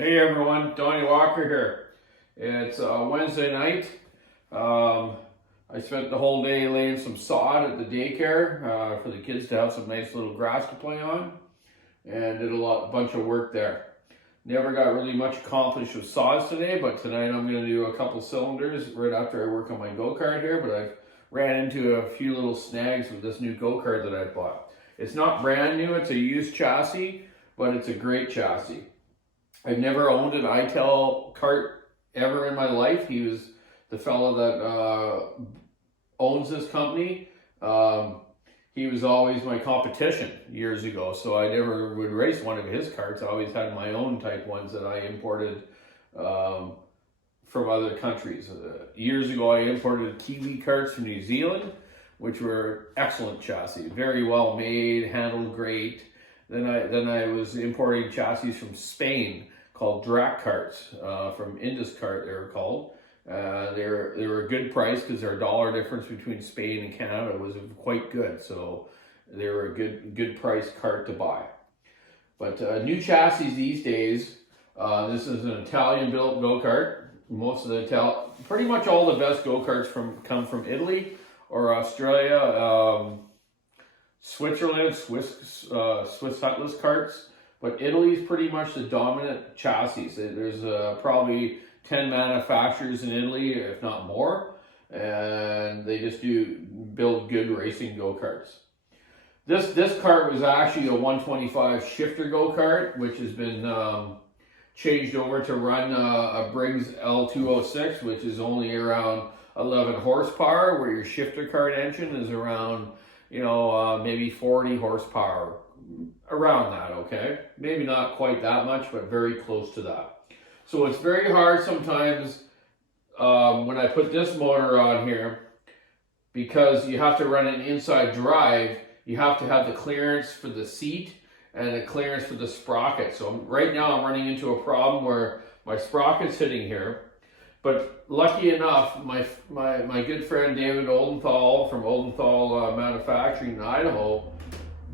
Hey everyone, Donny Walker here. It's Wednesday night. I spent the whole day laying some sod at the daycare for the kids to have some nice little grass to play on, and did a bunch of work there. Never got really much accomplished with saws today, but tonight I'm going to do a couple cylinders right after I work on my go-kart here. But I've ran into a few little snags with this new go-kart that I bought. It's not brand new; it's a used chassis, but it's a great chassis. I've never owned an ITEL kart ever in my life. He was the fellow that owns this company. He was always my competition years ago, so I never would race one of his karts. I always had my own type ones that I imported from other countries. Years ago, I imported Kiwi karts from New Zealand, which were excellent chassis, very well made, handled great. Then I was importing chassis from Spain called Drac karts from Indus Kart. They were called. They were a good price because their dollar difference between Spain and Canada was quite good. So they were a good price kart to buy. But new chassis these days. This is an Italian built go kart. Most of pretty much all the best go karts come from Italy or Australia. Switzerland, Swiss Hutless karts, but Italy is pretty much the dominant chassis. There's probably 10 manufacturers in Italy, if not more, and they just build good racing go-karts. This kart was actually a 125 shifter go-kart, which has been changed over to run a Briggs L206, which is only around 11 horsepower, where your shifter kart engine is around maybe 40 horsepower, around that, okay? Maybe not quite that much, but very close to that. So it's very hard sometimes when I put this motor on here, because you have to run an inside drive, you have to have the clearance for the seat and the clearance for the sprocket. So right now I'm running into a problem where my sprocket's hitting here. But lucky enough, my good friend David Oldenthal from Oldenthal Manufacturing in Idaho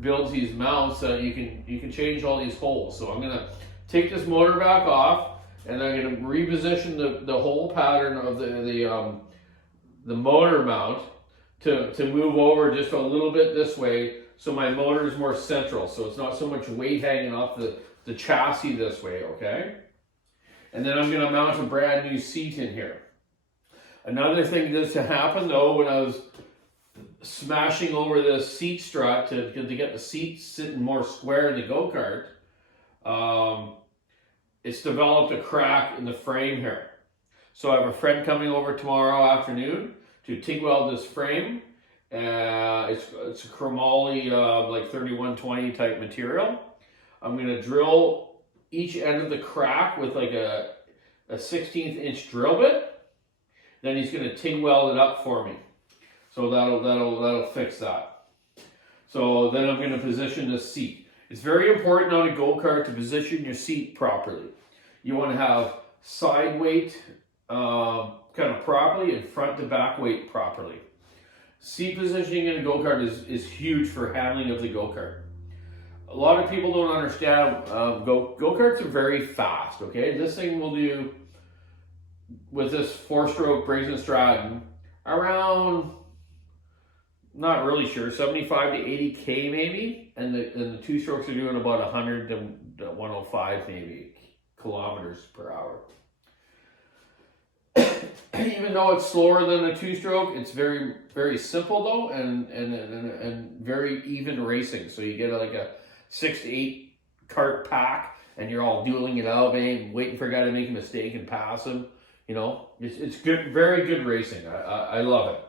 builds these mounts that you can change all these holes. So I'm gonna take this motor back off, and I'm gonna reposition the hole pattern of the motor mount to move over just a little bit this way, so my motor is more central. So it's not so much weight hanging off the chassis this way, okay? And then I'm going to mount a brand new seat in here. Another thing that's to happen though, when I was smashing over this seat strut to get the seat sitting more square in the go-kart, it's developed a crack in the frame here. So I have a friend coming over tomorrow afternoon to TIG weld this frame. It's a chromoly like 3120 type material. I'm going to drill each end of the crack with like a 16th inch drill bit. Then he's going to TIG weld it up for me. So that'll fix that. So then I'm going to position the seat. It's very important on a go-kart to position your seat properly. You want to have side weight kind of properly and front to back weight properly. Seat positioning in a go-kart is huge for handling of the go-kart. A lot of people don't understand go-karts are very fast, okay? This thing will do, with this 4-stroke Briggs & Stratton, around, not really sure, 75 to 80K maybe, and the 2-strokes are doing about 100 to 105 maybe kilometers per hour. Even though it's slower than a 2-stroke, it's very, very simple though, and very even racing. So you get like a 6 to 8 kart pack, and you're all dueling it out, man, waiting for a guy to make a mistake and pass him. It's good, very good racing. I love it.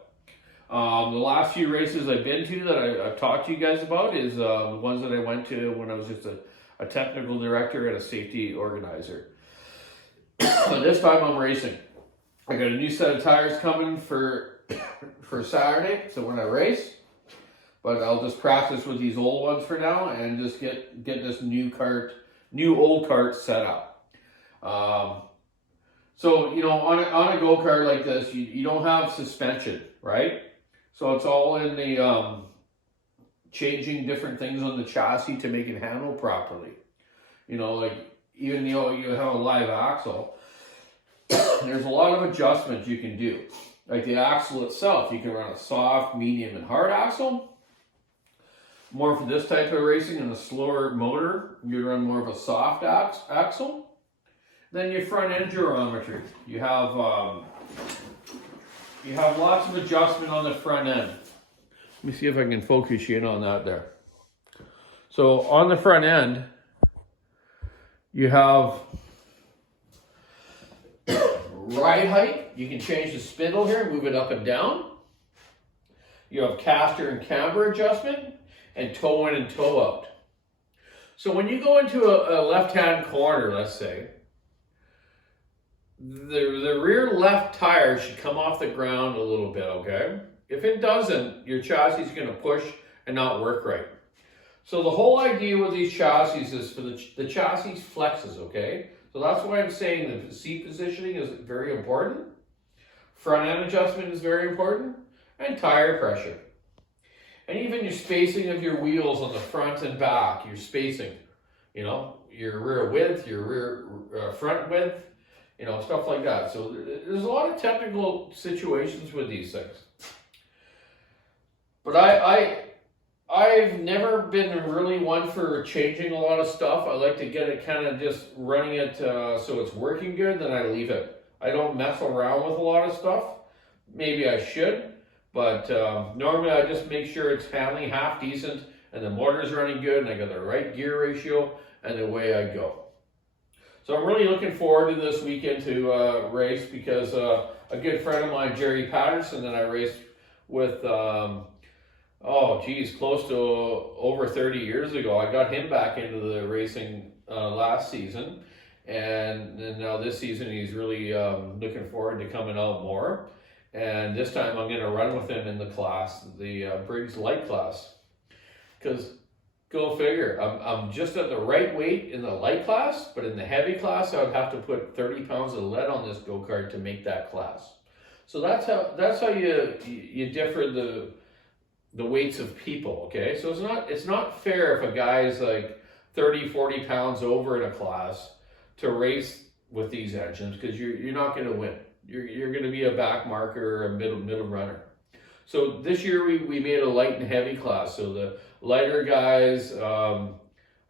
The last few races I've been to that I've talked to you guys about is the ones that I went to when I was just a technical director and a safety organizer. But this time I'm racing. I got a new set of tires coming for Saturday, so when I race. But I'll just practice with these old ones for now and just get this new old kart set up. So on a go-kart like this, you don't have suspension, right? So it's all in the changing different things on the chassis to make it handle properly. Like even though you have a live axle, there's a lot of adjustments you can do. Like the axle itself, you can run a soft, medium, and hard axle. More for this type of racing and a slower motor, you run more of a soft axle. Then your front end geometry. You have lots of adjustment on the front end. Let me see if I can focus you in on that there. So on the front end, you have ride height. You can change the spindle here, move it up and down. You have caster and camber adjustment, and toe in and toe out. So when you go into a left-hand corner, let's say, the rear left tire should come off the ground a little bit, okay? If it doesn't, your chassis is going to push and not work right. So the whole idea with these chassis is for the chassis flexes, okay? So that's why I'm saying the seat positioning is very important. Front end adjustment is very important. And tire pressure. And even your spacing of your wheels on the front and back, your spacing. You know, your rear width, your rear front width, you know, stuff like that. So there's a lot of technical situations with these things. But I've never been really one for changing a lot of stuff. I like to get it kind of just running it so it's working good, then I leave it. I don't mess around with a lot of stuff. Maybe I should, but normally I just make sure it's handling half decent and the motor's running good and I got the right gear ratio and away I go. So I'm really looking forward to this weekend to race because a good friend of mine, Jerry Patterson, that I raced with, close to over 30 years ago. I got him back into the racing last season, and now this season he's really looking forward to coming out more. And this time I'm going to run with him in the class, the Briggs light class, because go figure, I'm just at the right weight in the light class, but in the heavy class I would have to put 30 pounds of lead on this go-kart to make that class. So that's how you differ the weights of people, okay? So it's not fair if a guy is like 30, 40 pounds over in a class to race with these engines, because you're not going to win. You're going to be a back marker or a middle runner. So this year we made a light and heavy class. So the lighter guys,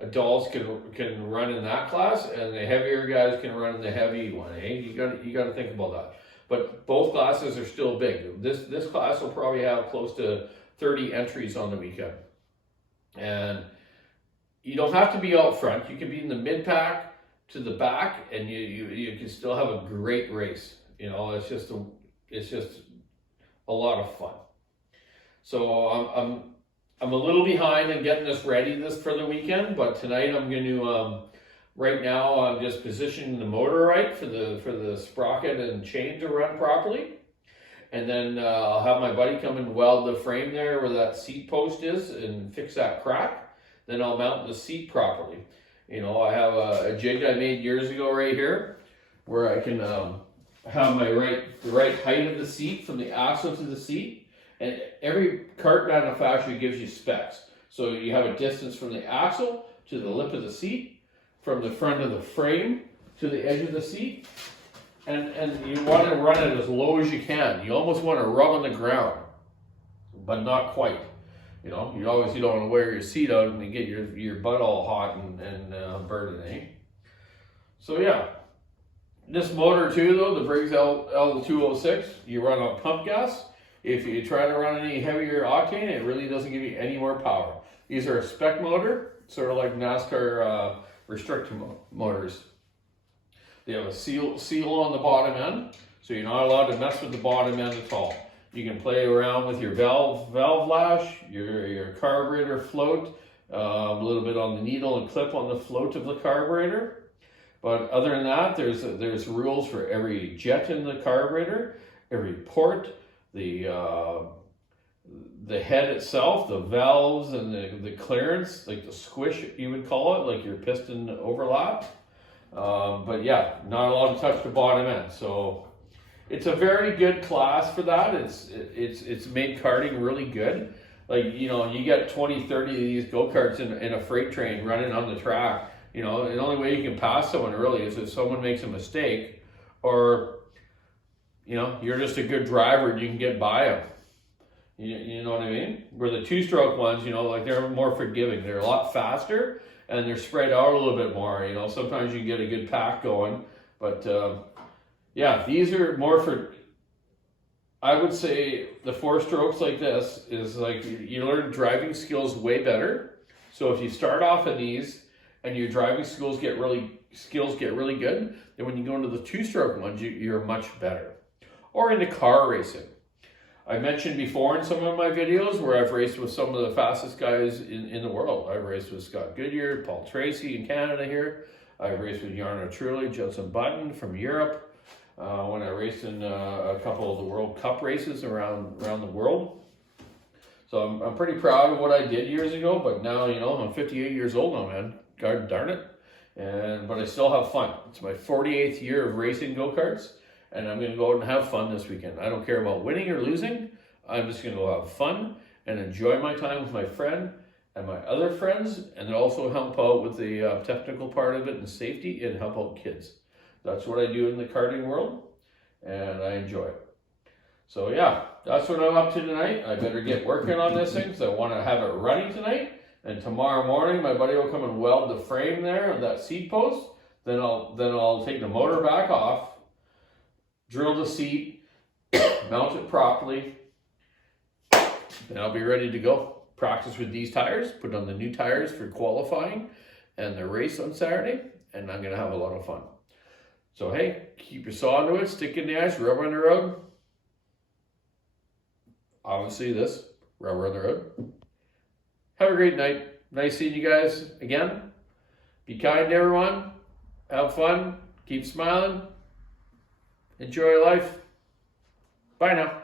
adults can run in that class, and the heavier guys can run in the heavy one. Eh? You got to think about that. But both classes are still big. This class will probably have close to 30 entries on the weekend. And you don't have to be out front. You can be in the mid pack to the back, and you can still have a great race. You know, it's just a lot of fun. So I'm a little behind in getting this ready for the weekend, but tonight I'm going to right now I'm just positioning the motor right for the sprocket and chain to run properly. And then I'll have my buddy come and weld the frame there where that seat post is and fix that crack. Then I'll mount the seat properly. You know, I have a jig I made years ago right here where I can have the right height of the seat from the axle to the seat. And every kart manufacturer gives you specs. So you have a distance from the axle to the lip of the seat, from the front of the frame to the edge of the seat. And you want to run it as low as you can. You almost want to rub on the ground, but not quite. You know, you don't want to wear your seat out and get your butt all hot and burning, eh? So yeah, this motor too though, the Briggs L206, you run on pump gas. If you try to run any heavier octane, it really doesn't give you any more power. These are a spec motor, sort of like NASCAR restrictor motors. They have a seal on the bottom end, so you're not allowed to mess with the bottom end at all. You can play around with your valve lash, your carburetor float, a little bit on the needle and clip on the float of the carburetor. But other than that, there's rules for every jet in the carburetor, every port, the head itself, the valves and the clearance, like the squish you would call it, like your piston overlap. But yeah, not allowed to touch the bottom end. So it's a very good class for that. It's made karting really good. Like, you know, you get 20, 30 of these go-karts in a freight train running on the track. You know, the only way you can pass someone really is if someone makes a mistake, or, you know, you're just a good driver and you can get by them. You know what I mean? Where the two-stroke ones, you know, like they're more forgiving. They're a lot faster and they're spread out a little bit more. You know, sometimes you get a good pack going, but yeah, these are more for. I would say the 4 strokes like this is like you learn driving skills way better. So if you start off in these and your driving skills get really good, then when you go into the 2-stroke ones, you're much better. Or into car racing. I mentioned before in some of my videos where I've raced with some of the fastest guys in the world. I've raced with Scott Goodyear, Paul Tracy in Canada here. I've raced with Jarno Trulli, Judson Button from Europe. When I raced in a couple of the World Cup races around the world. So I'm pretty proud of what I did years ago, but now, you know, I'm 58 years old now, man. God darn it. But I still have fun. It's my 48th year of racing go-karts, and I'm going to go out and have fun this weekend. I don't care about winning or losing. I'm just going to go have fun and enjoy my time with my friend and my other friends, and then also help out with the technical part of it and safety and help out kids. That's what I do in the karting world, and I enjoy it. So yeah, that's what I'm up to tonight. I better get working on this thing because I want to have it running tonight. And tomorrow morning, my buddy will come and weld the frame there of that seat post. Then I'll take the motor back off, drill the seat, mount it properly. Then I'll be ready to go. Practice with these tires, put on the new tires for qualifying and the race on Saturday, and I'm going to have a lot of fun. So hey, keep your saw into it, stick in the ice, rubber on the road. Obviously this, rubber on the road. Have a great night. Nice seeing you guys again. Be kind to everyone. Have fun. Keep smiling. Enjoy life. Bye now.